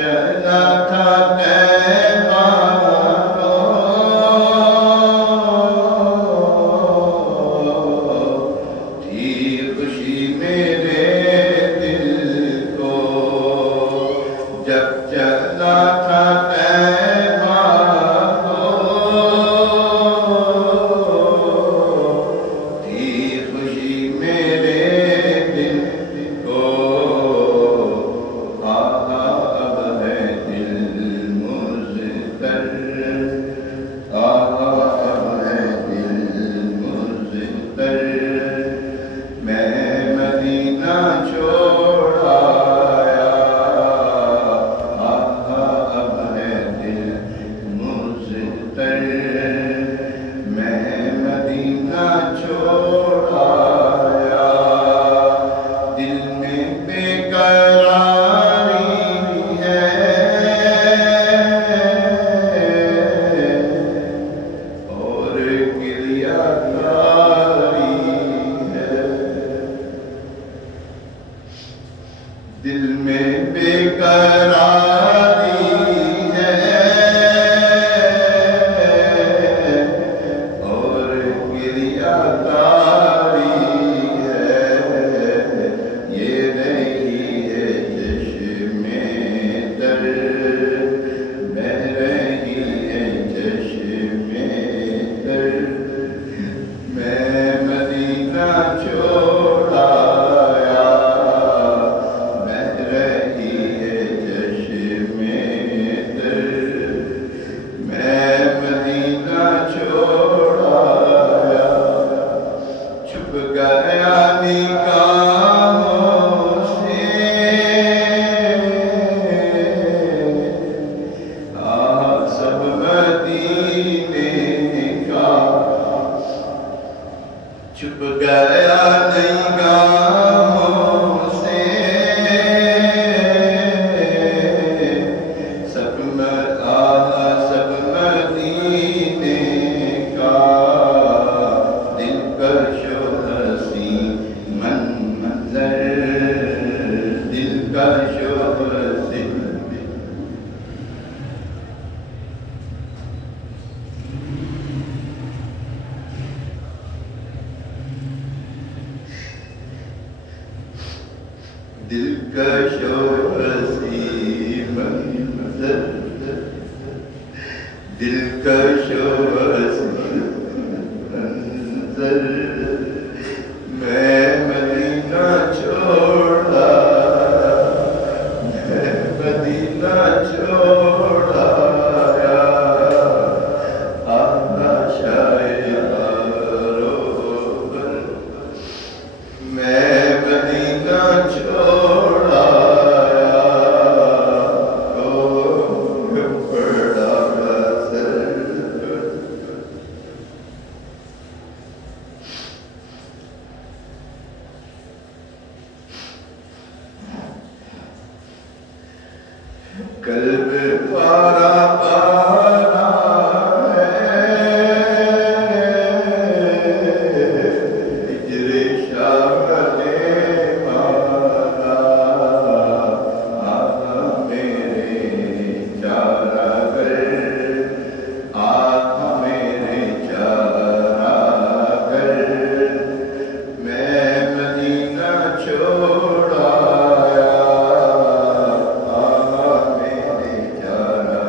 चला था तैबा को, थी खुशी मेरे दिल को। जब चला था तैबा को, थी खुशी मेरे दिल को। आहा अब है दिल मुज़्तर, आहा अब है दिल मुज़्तर। मैं मदीना छोड़ आया, आहा अब है दिल मुज़्तर। मैं मदीना छोड़ आया, दिल में बेकरारी है और गिरियाकारी है। दिल में बेकरारी है और गिरियाकारी है। ये रही है चश्मे तर, बह रही है चश्मे तर। मैं मदीना छोड़ आया, बह रही है चश्मे तर। मैं मदीना छोड़ आया, छुप गया निगाहों से, सब मदीने का। छुप गया निगाहों से, सब मदीने का। दिलकश हसी मंज़र, दिलकश हसी। दिलकश हसी मंज़र, दिलकश हसी मंज़र। मैं मदीना छोड़ आया, मैं मदीना छोड़ आया। आना शायरो बन, मैं मदीना छोड़ आया। ओ बड़ा असर, कल्ब पारा पारा हिजरे शाह मारा। आहा मेरे चारा घर, आहा मेरे चारा घर। मैं मदीना छोड़ आया, आहा मेरे चारा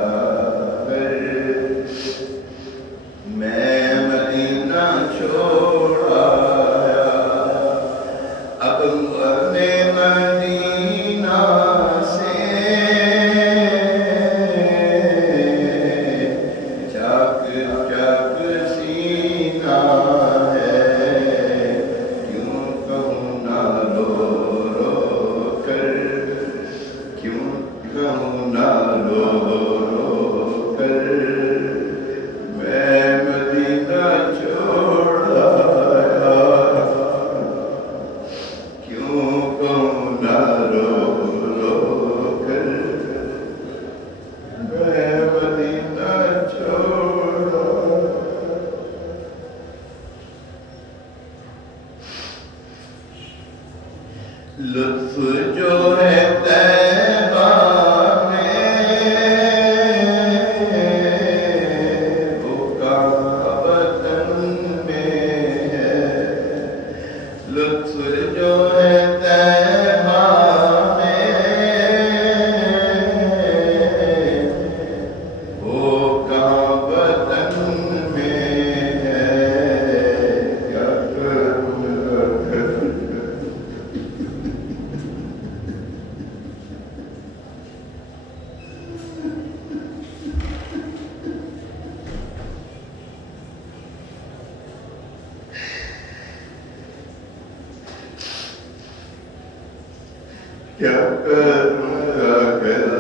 क्या करूँगा घर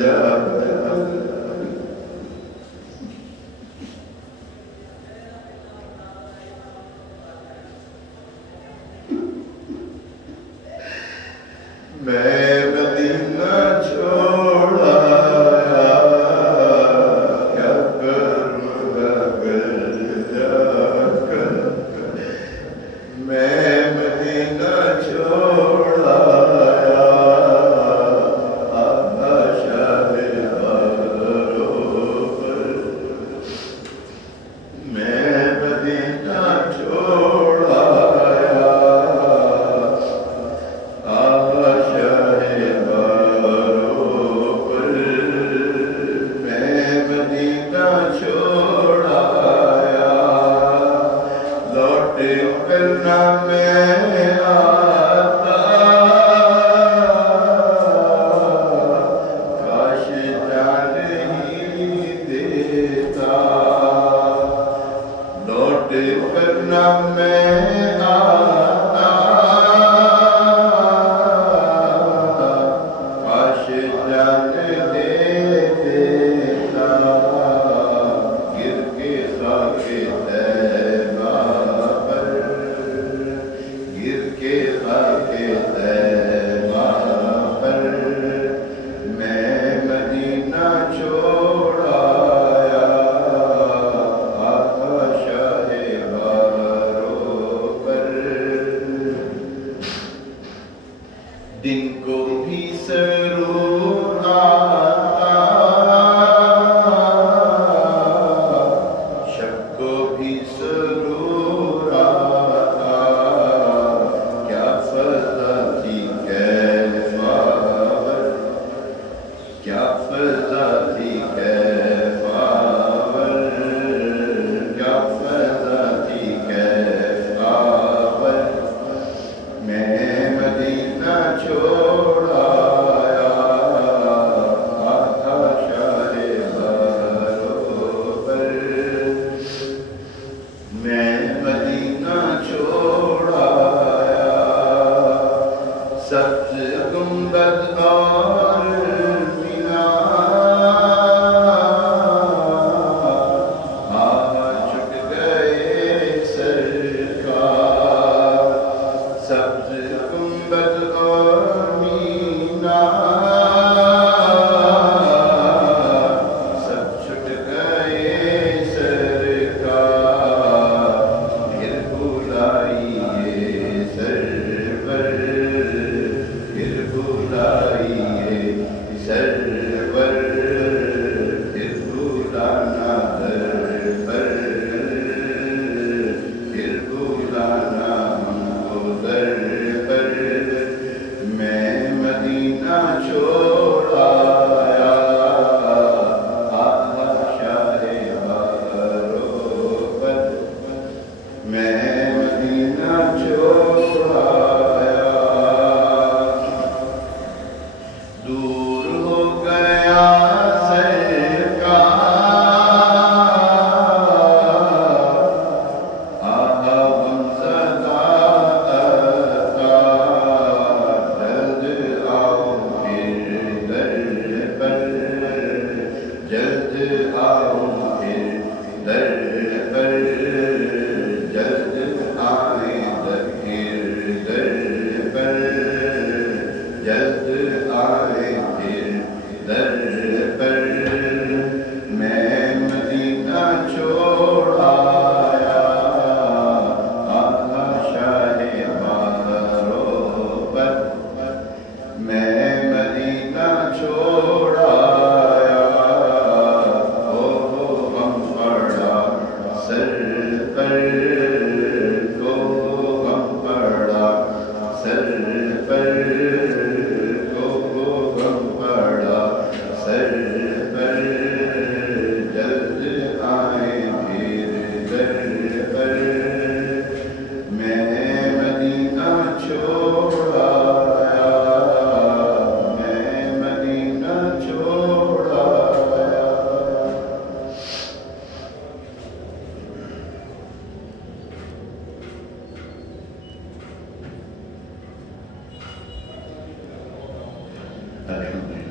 जाकर। मैं मदीना छोड़ आया, क्या करूँगा घर जाकर। मैं मदीना छोड़ आया, आशा है बरोबर। मैं मदीना छोड़ आया, आशा है बरोबर। मैं मदीना छोड़ आया, लौट कर ना मैं आता, काश जान ही देता। लौट कर ना मैं आता, काश जान दे देता। गिर के खाके तैबा पर, गिर के खाके तैबा पर। मैं मदीना छोड़ आया, आशा है बरोबर। दिन को भी सरूर आता, शब को भी सरूर आता। क्या फज़ा थी कैफ़ावर, क्या फज़ा थी कैफ़ावर, क्या फज़ा थी कैफ़ावर। मैं मदीना छोड़ आया, आशा है बरोबर। मैं मदीना छोड़ आया, सब्ज़ गुंबद और मीनार छुट गए सरकार। सब्ज़ गुंबद और मीनार सब छुट गए सरकार। फिर बुलाइए सरवर, फिर बुलाइए सरवर। फिर बुलाना दर पर, फिर बुलाना हमको दर पर। मैं मदीना छोड़ आया, आशा है बरोबर। मैं मदीना छोड़ आया, दूर हो गया सरकार। आहा गमज़दा अता, जल्द आओ फिर दर पर, जल्द आओ फिर दर पर। जल्द आए फिर दर पर, जल्द आए फिर दर पर। मैं मदीना छोड़ आया, आशा है बरोबर। मैं मदीना छोड़ आया, ओ हम पड़ा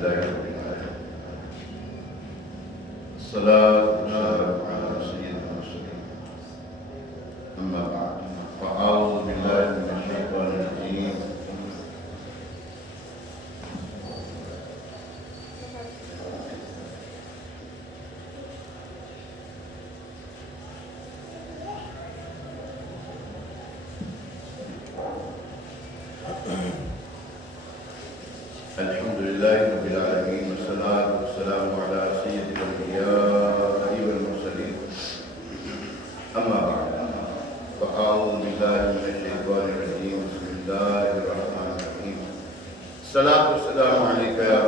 لله رب العالمين الصلاة والسلام على سيد المرسلين أما بعد فأعوذ بالله من الشيطان الرجيم الحمد لله رب العالمين والصلاة والسلام على سيد الأنبياء والمرسلين أما بعد فأعوذ بالله من الشيطان الرجيم بسم الله الرحمن الرحيم الصلاة والسلام عليك يا